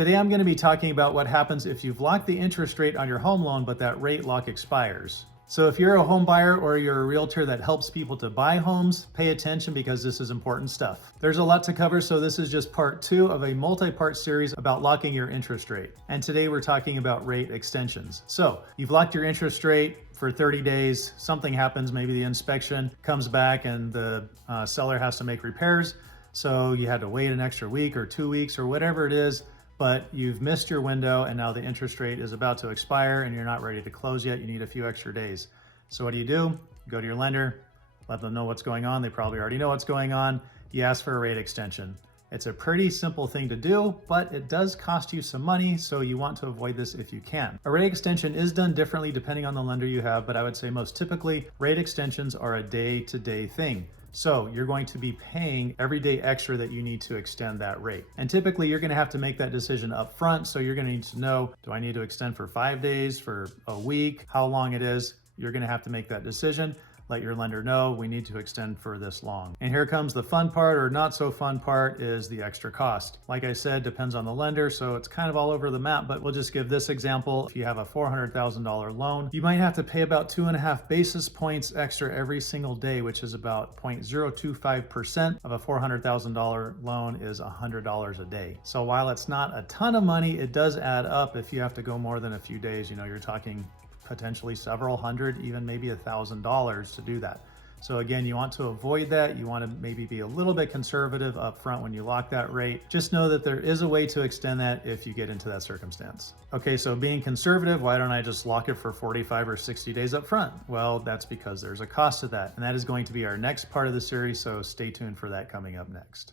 Today I'm going to be talking about what happens if you've locked the interest rate on your home loan, but that rate lock expires. So if you're a home buyer or you're a realtor that helps people to buy homes, pay attention because this is important stuff. There's a lot to cover, so this is just part 2 of a multi-part series about locking your interest rate. And today we're talking about rate extensions. So you've locked your interest rate for 30 days, something happens, maybe the inspection comes back and the seller has to make repairs. So you had to wait an extra week or 2 weeks or whatever it is, but you've missed your window and now the interest rate is about to expire and you're not ready to close yet. You need a few extra days. So what do? You go to your lender, let them know what's going on. They probably already know what's going on. You ask for a rate extension. It's a pretty simple thing to do, but it does cost you some money, so you want to avoid this if you can. A rate extension is done differently depending on the lender you have, but I would say most typically rate extensions are a day-to-day thing. So you're going to be paying every day extra that you need to extend that rate. And typically you're going to have to make that decision up front. So you're going to need to know, do I need to extend for 5 days, for a week, how long it is? You're going to have to make that decision. Let your lender know we need to extend for this long. And here comes the fun part, or not so fun part, is the extra cost. Like I said, depends on the lender, so it's kind of all over the map, but we'll just give this example. If you have a $400,000 loan, you might have to pay about 2.5 basis points extra every single day, which is about 0.025% of a $400,000 loan is $100 a day. So while it's not a ton of money, it does add up if you have to go more than a few days. You know, you're talking potentially several hundred, even maybe $1,000 to do that. So again, you want to avoid that. You want to maybe be a little bit conservative up front when you lock that rate. Just know that there is a way to extend that if you get into that circumstance. Okay, so being conservative, why don't I just lock it for 45 or 60 days up front? Well, that's because there's a cost to that. And that is going to be our next part of the series, so stay tuned for that coming up next.